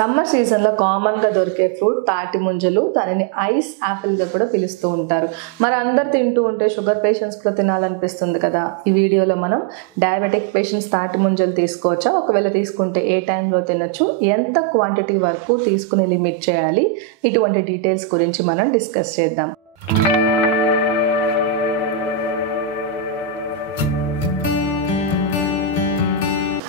Summer సీజన్లో కామన్గా దొరికే ఫ్రూట్ తాటి ముంజలు, దానిని ఐస్ యాపిల్గా కూడా పిలుస్తూ ఉంటారు. మరి అందరు తింటూ ఉంటే షుగర్ పేషెంట్స్ కూడా తినాలనిపిస్తుంది కదా. ఈ వీడియోలో మనం డయాబెటిక్ పేషెంట్స్ తాటి ముంజలు తీసుకోవచ్చా, ఒకవేళ తీసుకుంటే ఏ టైంలో తినొచ్చు, ఎంత క్వాంటిటీ వరకు తీసుకుని లిమిట్ చేయాలి, ఇటువంటి డీటెయిల్స్ గురించి మనం డిస్కస్ చేద్దాం.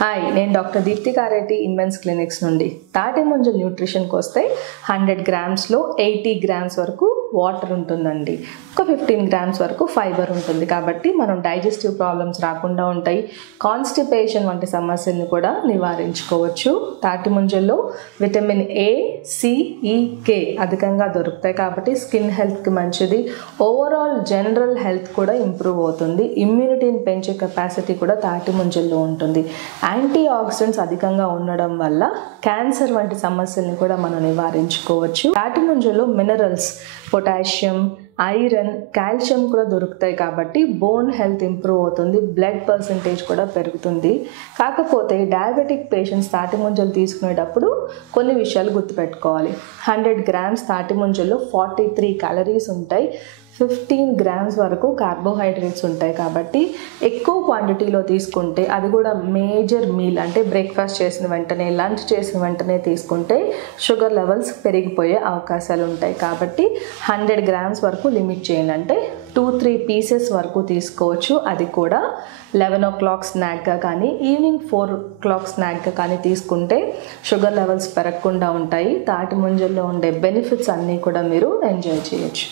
హాయ్, నేను డాక్టర్ దీప్తికారెడ్డి ఇన్మెన్స్ క్లినిక్స్ నుండి. తాటి ముంజల న్యూట్రిషన్కి వస్తే 100 గ్రామ్స్లో 80 గ్రామ్స్ వరకు వాటర్ ఉంటుందండి. ఒక 15 గ్రామ్స్ వరకు ఫైబర్ ఉంటుంది. కాబట్టి మనం డైజెస్టివ్ ప్రాబ్లమ్స్ రాకుండా ఉంటాయి. కాన్స్టిపేషన్ వంటి సమస్యలను కూడా నివారించుకోవచ్చు. తాటి ముంజల్లో విటమిన్ ఏ, సి, ఈ, కే అధికంగా దొరుకుతాయి. కాబట్టి స్కిన్ హెల్త్కి మంచిది. ఓవరాల్ జనరల్ హెల్త్ కూడా ఇంప్రూవ్ అవుతుంది. ఇమ్యూనిటీని పెంచే కెపాసిటీ కూడా తాటి ముంజల్లో ఉంటుంది. యాంటీ ఆక్సిడెంట్స్ అధికంగా ఉండడం వల్ల క్యాన్సర్ వంటి సమస్యల్ని కూడా మనం నివారించుకోవచ్చు. తాటి ముంజల్లో మినరల్స్, పొటాషియం, ఐరన్, కాల్షియం కూడా దొరుకుతాయి. కాబట్టి బోన్ హెల్త్ ఇంప్రూవ్ అవుతుంది. బ్లడ్ పర్సంటేజ్ కూడా పెరుగుతుంది. కాకపోతే డయాబెటిక్ పేషెంట్స్ తాటి ముంజలు తీసుకునేటప్పుడు కొన్ని విషయాలు గుర్తుపెట్టుకోవాలి. 100 గ్రామ్స్ తాటి ముంజల్లో 43 క్యాలరీస్ ఉంటాయి. 15 గ్రామ్స్ వరకు కార్బోహైడ్రేట్స్ ఉంటాయి. కాబట్టి ఎక్కువ క్వాంటిటీలో తీసుకుంటే, అది కూడా మేజర్ మీల్ అంటే బ్రేక్ఫాస్ట్ చేసిన వెంటనే, లంచ్ చేసిన వెంటనే తీసుకుంటే షుగర్ లెవెల్స్ పెరిగిపోయే అవకాశాలు ఉంటాయి. కాబట్టి 100 గ్రామ్స్ వరకు లిమిట్ చేయండి. అంటే 2-3 పీసెస్ వరకు తీసుకోవచ్చు. అది కూడా 11 o'clock స్నాక్గా కానీ ఈవినింగ్ 4 o'clock స్నాక్గా కానీ తీసుకుంటే షుగర్ లెవెల్స్ పెరగకుండా ఉంటాయి. తాటి ముంజల్లో ఉండే బెనిఫిట్స్ అన్నీ కూడా మీరు ఎంజాయ్ చేయొచ్చు.